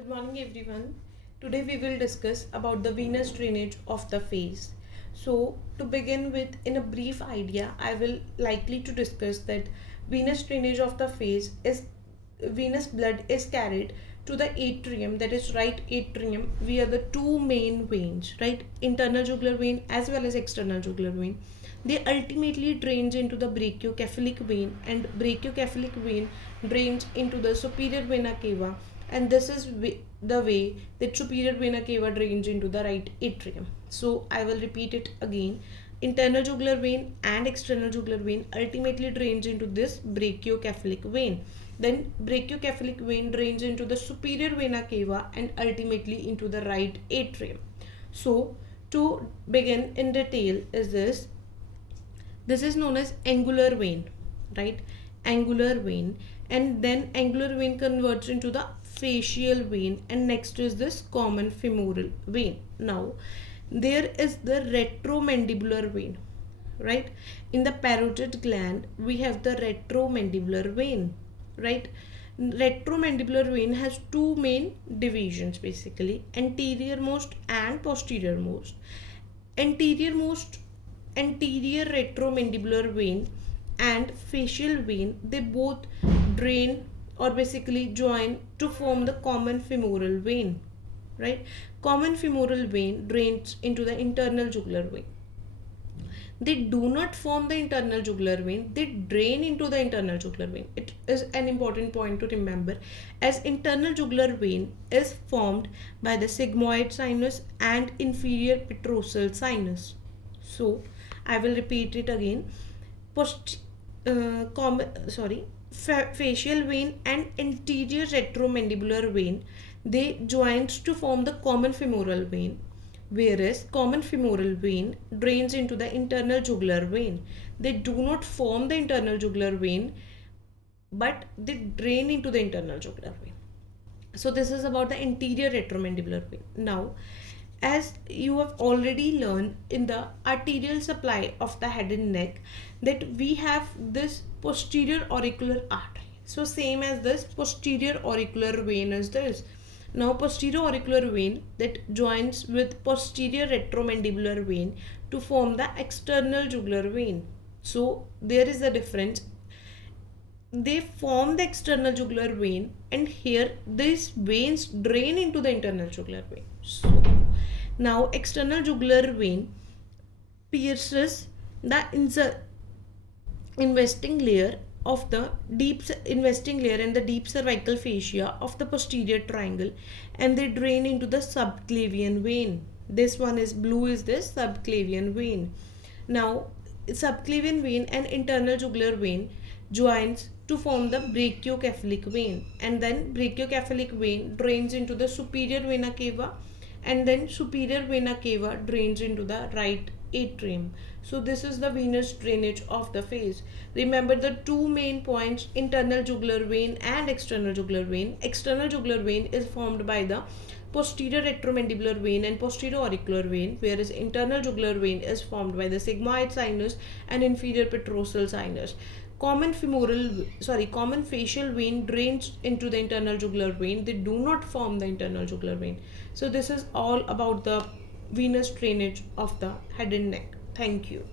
Good morning everyone. Today we will discuss about the venous drainage of the face. So to begin with, in a brief idea, I will likely to discuss that venous drainage of the face is venous blood is carried to the atrium, that is right atrium, via the two main veins, right, internal jugular vein as well as external jugular vein. They ultimately drains into the brachiocephalic vein, and brachiocephalic vein drains into the superior vena cava, and this is the way that superior vena cava drains into the right atrium. So I will repeat it again. Internal jugular vein and external jugular vein ultimately drains into this brachiocephalic vein. Then brachiocephalic vein drains into the superior vena cava and ultimately into the right atrium. So to begin in detail is this is known as angular vein, right? Angular vein, and then angular vein converts into the facial vein, and next is this common femoral vein. Now there is the retromandibular vein, right? In the parotid gland we have the retromandibular vein, right? Retromandibular vein has two main divisions, basically anterior most and posterior most. Anterior most, anterior retromandibular vein and facial vein, they both drain or basically join to form the common femoral vein, right? Common femoral vein drains into the internal jugular vein. They do not form the internal jugular vein, they drain into the internal jugular vein. It is an important point to remember, as internal jugular vein is formed by the sigmoid sinus and inferior petrosal sinus. So I will repeat it again. Facial vein and anterior retromandibular vein, they joins to form the common femoral vein, whereas common femoral vein drains into the internal jugular vein. They do not form the internal jugular vein, but they drain into the internal jugular vein. So this is about the anterior retromandibular vein. Now, as you have already learned in the arterial supply of the head and neck, that we have this posterior auricular artery. So same as this posterior auricular vein is this. Now posterior auricular vein that joins with posterior retromandibular vein to form the external jugular vein. So there is a difference. They form the external jugular vein, and here these veins drain into the internal jugular vein. So now external jugular vein pierces the investing layer of the deep investing layer and the deep cervical fascia of the posterior triangle, and they drain into the subclavian vein. This one is blue, is this subclavian vein. Now subclavian vein and internal jugular vein joins to form the brachiocephalic vein, and then brachiocephalic vein drains into the superior vena cava, and then superior vena cava drains into the right atrium. So this is the venous drainage of the face. Remember the two main points, internal jugular vein and external jugular vein. External jugular vein is formed by the posterior retromandibular vein and posterior auricular vein, whereas internal jugular vein is formed by the sigmoid sinus and inferior petrosal sinus. Common facial vein drains into the internal jugular vein. They do not form the internal jugular vein. So this is all about the venous drainage of the head and neck. Thank you.